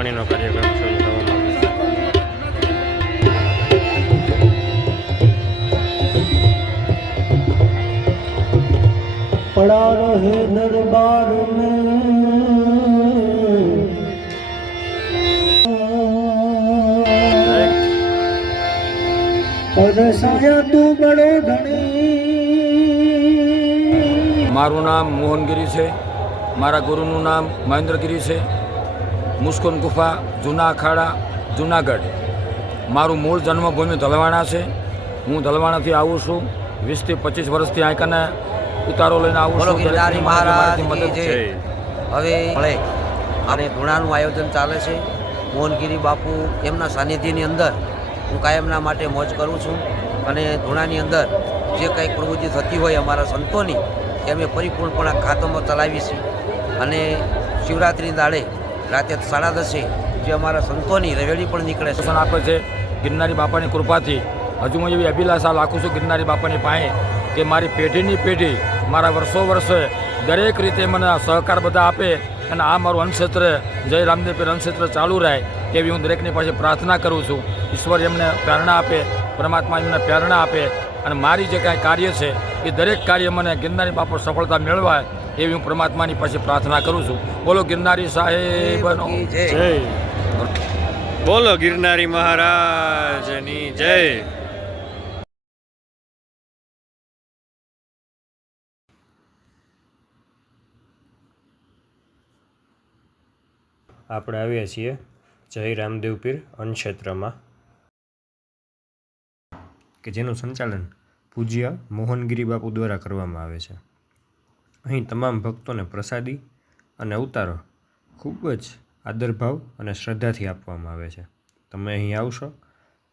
સંતવાણીનો કાર્યક્રમ શરૂ થવામાં पड़ा रहे दरबार में और साया तू बड़ो धनी। મારું નામ મોહનગીરી છે, મારા ગુરુનું નામ મહેન્દ્રગીરી છે, મુસ્કુન ગુફા, જૂના અખાડા, જૂનાગઢ. મારું મૂળ જન્મભૂમિ ધલવાણા છે. હું ધલવાણાથી આવું છું. 20 થી 25 વર્ષથી આંકને ઉતારો લઈને આવું છું. ગિરનારી મહારાજ આવે છે. હવે મળે અને ધૂણાનું આયોજન ચાલે છે. મોહનગીરી બાપુ એમના સાનિધ્યની અંદર હું કાયમના માટે મોજ કરું છું અને ધૂણાની અંદર જે કંઈક પ્રવૃત્તિ થતી હોય અમારા સંતોની એ અમે પરિપૂર્ણપણે ખાતમો ચલાવી છીએ. અને શિવરાત્રિની દાડે રાતે 10:30 જે અમારા સંતોની રવેડી પણ નીકળે છે. આપે છે ગિરનારી બાપાની કૃપાથી. હજુ હું એવી અભિલાષા રાખું છું ગિરનારી બાપાની પાસે કે મારી પેઢીની પેઢી મારા વર્ષો વર્ષે દરેક રીતે મને સહકાર બધા આપે અને આ મારું અન્નક્ષેત્ર જય રામદેવ પીર અન્નક્ષેત્ર ચાલુ રહે એવી હું દરેકની પાસે પ્રાર્થના કરું છું. ઈશ્વર એમને પ્રેરણા આપે, પરમાત્મા એમને પ્રેરણા આપે અને મારી જે કાંઈ કાર્ય છે એ દરેક કાર્ય મને ગિરનારી બાપા સફળતા મેળવાય એવી હું પરમાત્માની પાસે પ્રાર્થના કરું છું. બોલો ગિરનારી સાહેબનો જય. બોલો ગિરનારી મહારાજની જય. આપણે આવ્યા છીએ જય રામદેવ પીર અન્નક્ષેત્રમાં કે જેનું સંચાલન પૂજ્ય મોહનગીરી બાપુ દ્વારા કરવામાં આવે છે. અહીં તમામ ભક્તોને પ્રસાદી અને અવતારો ખૂબ જ આદરભાવ અને શ્રદ્ધાથી આપવામાં આવે છે. તમે અહીં આવશો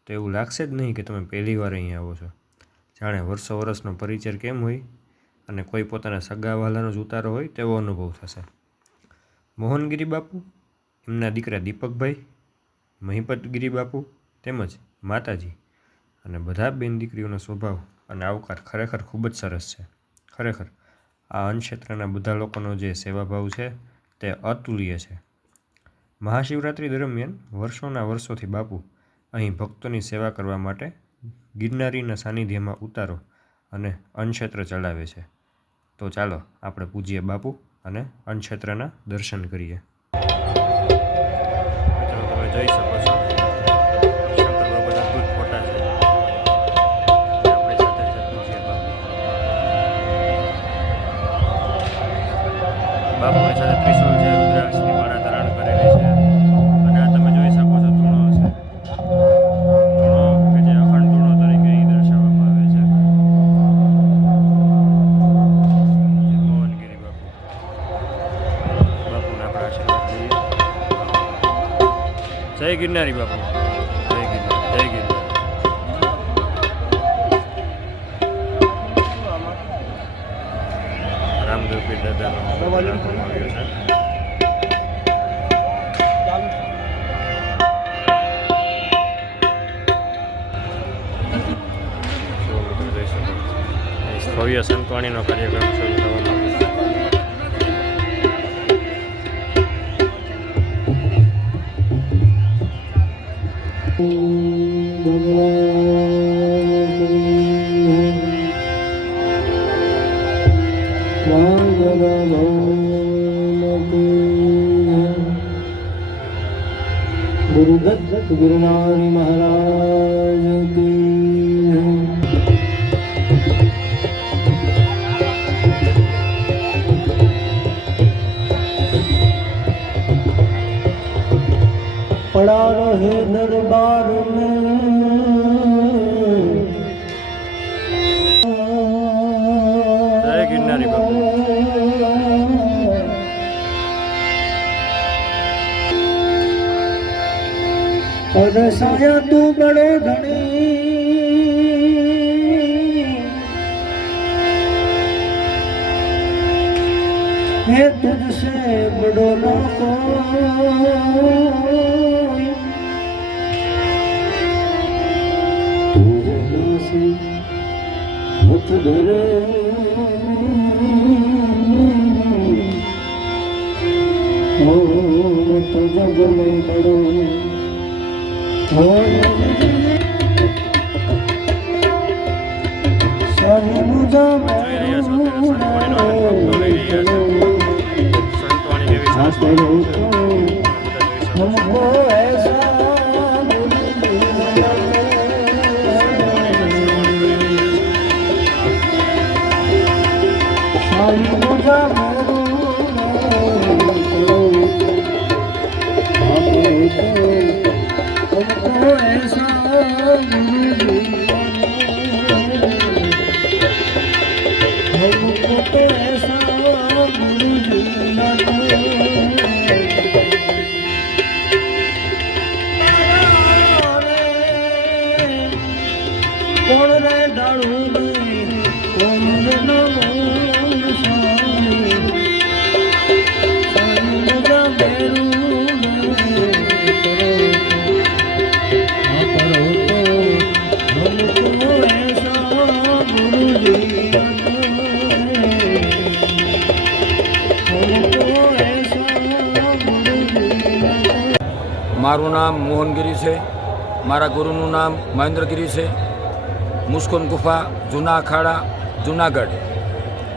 તો એવું લાગશે જ નહીં કે તમે પહેલી વાર અહીં આવો છો. જાણે વર્ષો વર્ષનો પરિચય કેમ હોય અને કોઈ પોતાના સગાવાલાનો જ ઉતારો હોય તેવો અનુભવ થશે. મોહનગીરી બાપુ, એમના દીકરા દીપકભાઈ, મહિપતગીરી બાપુ તેમજ માતાજી અને બધા બેન દીકરીઓનો સ્વભાવ અને આવકાર ખરેખર ખૂબ જ સરસ છે. ખરેખર આ અન્નક્ષેત્રના બધા લોકોનો જે સેવાભાવ છે તે અતુલ્ય છે. મહાશિવરાત્રિ દરમિયાન વર્ષોના વર્ષોથી બાપુ અહીં ભક્તોની સેવા કરવા માટે ગિરનારીના સાનિધ્યમાં ઉતારો અને અન્નક્ષેત્ર ચલાવે છે. તો ચાલો આપણે પૂજીએ બાપુ અને અન્નક્ષેત્રના દર્શન કરીએ. તમે જોઈ શકો છો શંકર બાબાના અદ્ભુત ફોટા છે. આપણી સાથે છે પૂજ્ય બાપુ. બાપુની સાથે ત્રિશુલ છે, રુદ્રાક્ષની માળા ધારણ કરેલી છે અને આ તમે જોઈ શકો છો ધૂણો છે. ધૂણો કે જે અખંડ ધૂણો તરીકે અહીં દર્શાવવામાં આવે છે. મોહનગીરી બાપુ. બાપુને આપણે આશીર્વાદ લઈએ. જય ગિરનારી બાપુ. જય ગિરનાર, જય ગિરનાર. રામદેવ પીર દાદાનો રાખવામાં આવ્યો છે. ભવ્ય સંતવાણીનો કાર્યક્રમ શરૂ થવામાં આવ્યો છે. गुरुदत्त गिरनारी महाराज की पड़ा रहे दरबार में જય ગિરનારી બાપુ. और साया तू बड़ो धनी। मैं तुझसे बड़ो ना कोई, तू से हाथ धरे ओ તો જગ નહીં મળો સારી મુજા हमको ऐसा કોણ રે ડાળું કોણ રે નમો મારું નામ મોહનગીરી છે. મારા ગુરુનું નામ મહેન્દ્રગીરી છે. મુસ્કુન ગુફા, જૂના અખાડા, જૂનાગઢ.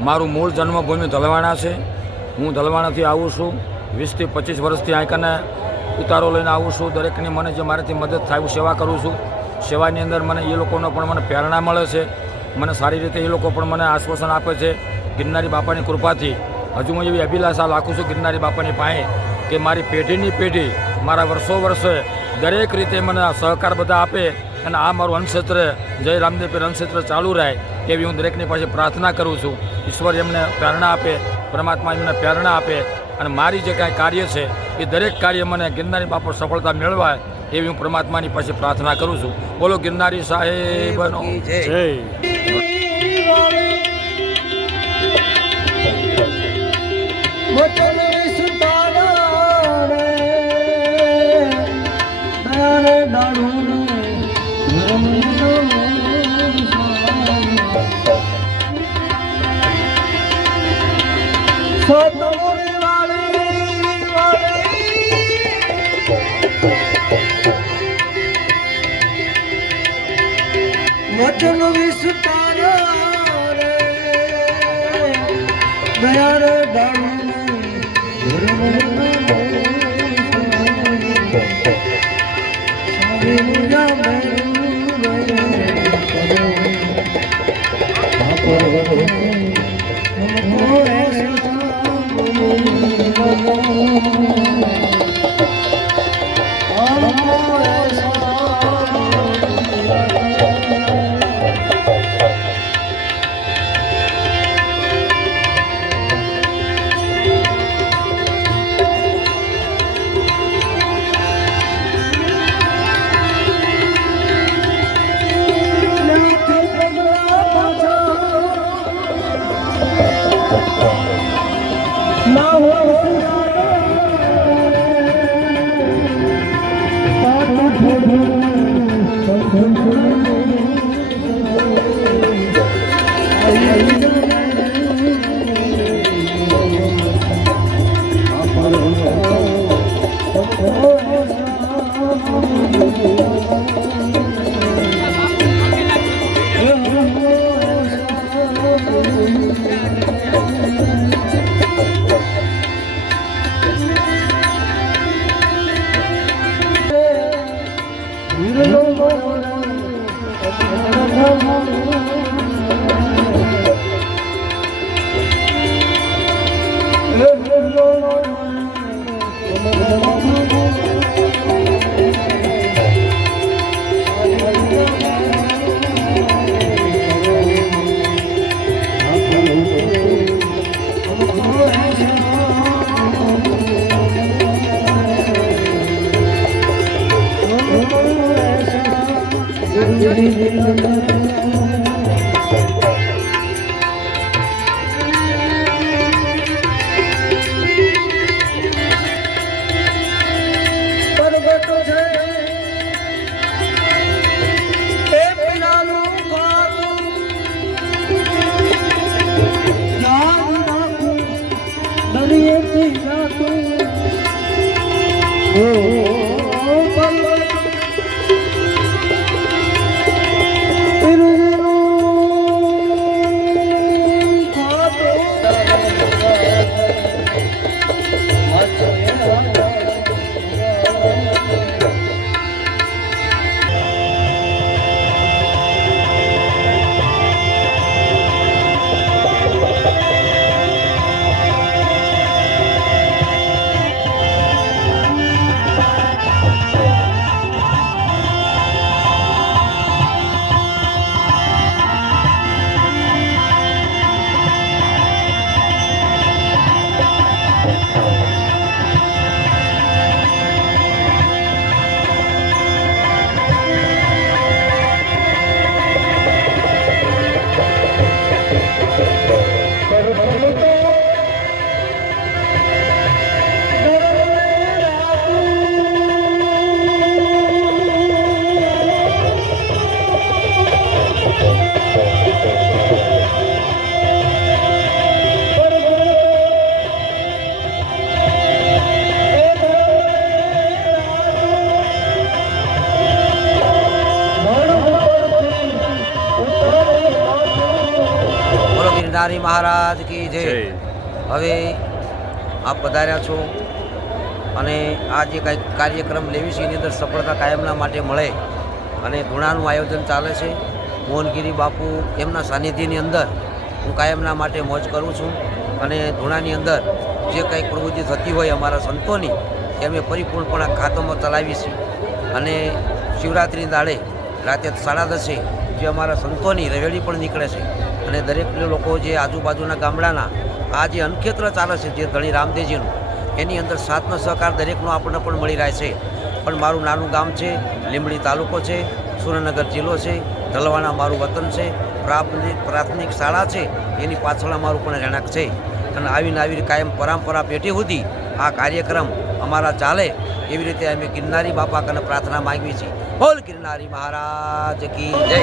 મારું મૂળ જન્મભૂમિ ધલવાણા છે. હું ધલવાણાથી આવું છું. 20 થી 25 વર્ષથી આંકને ઉતારો લઈને આવું છું. દરેકની મને જે મારાથી મદદ થાય હું સેવા કરું છું. સેવાની અંદર મને એ લોકોનો પણ મને પ્રેરણા મળે છે. મને સારી રીતે એ લોકો પણ મને આશ્વાસન આપે છે. ગિરનારી બાપાની કૃપાથી હજુ હું એવી અભિલાષા રાખું છું ગિરનારી બાપાની પાસે કે મારી પેઢીની પેઢી મારા વર્ષે દરેક રીતે મને સહકાર બધા આપે અને આ મારું અન્નક્ષેત્ર જય રામદેવ અન્નક્ષેત્ર ચાલુ રહે એવી હું દરેકની પાસે પ્રાર્થના કરું છું. ઈશ્વર એમને પ્રેરણા આપે, પરમાત્મા એમને પ્રેરણા આપે અને મારી જે કાંઈ કાર્ય છે એ દરેક કાર્ય મને ગિરનારી બાપા સફળતા મેળવાય એવી હું પરમાત્માની પાસે પ્રાર્થના કરું છું. બોલો ગિરનારી સાહેબનો જય. વચન વિસ્તાર રે દયા રે ગિરનારી મહારાજ કી જય. હવે આપ પધાર્યા છો અને આ જે કંઈક કાર્યક્રમ લેવી છે એની અંદર સફળતા કાયમના માટે મળે અને ધૂણાનું આયોજન ચાલે છે. મોહનગીરી બાપુ એમના સાનિધ્યની અંદર હું કાયમના માટે મોજ કરું છું અને ધૂણાની અંદર જે કંઈક પ્રવૃત્તિ થતી હોય અમારા સંતોની એ અમે પરિપૂર્ણપણે ખાતમો ચલાવી છે. અને શિવરાત્રિની દાડે રાતે 10:30 જે અમારા સંતોની રવેડી પણ નીકળે છે અને દરેક લોકો જે આજુબાજુના ગામડાના આ જે અન્નક્ષેત્ર ચાલે છે જે ધણી રામદેવજીનું એની અંદર સાથનો સહકાર દરેકનો આપણને પણ મળી રહે છે. પણ મારું નાનું ગામ છે, લીંબડી તાલુકો છે, સુરેન્દ્રનગર જિલ્લો છે, ઢલવાણા મારું વતન છે, પ્રાથમિક શાળા છે એની પાછળ અમારું પણ રહેણાંક છે. અને આવી કાયમ પરંપરા પેઢી સુધી આ કાર્યક્રમ અમારા ચાલે એવી રીતે અમે ગિરનારી બાપા કને પ્રાર્થના માંગવી છીએ. બોલ ગિરનારી મહારાજ કી જય.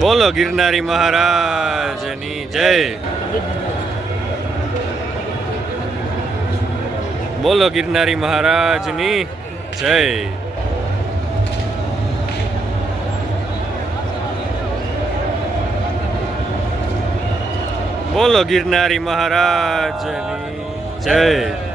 બોલો ગિરનારી મહારાજની જય. બોલો ગિરનારી મહારાજની જય. બોલો ગિરનારી મહારાજની જય.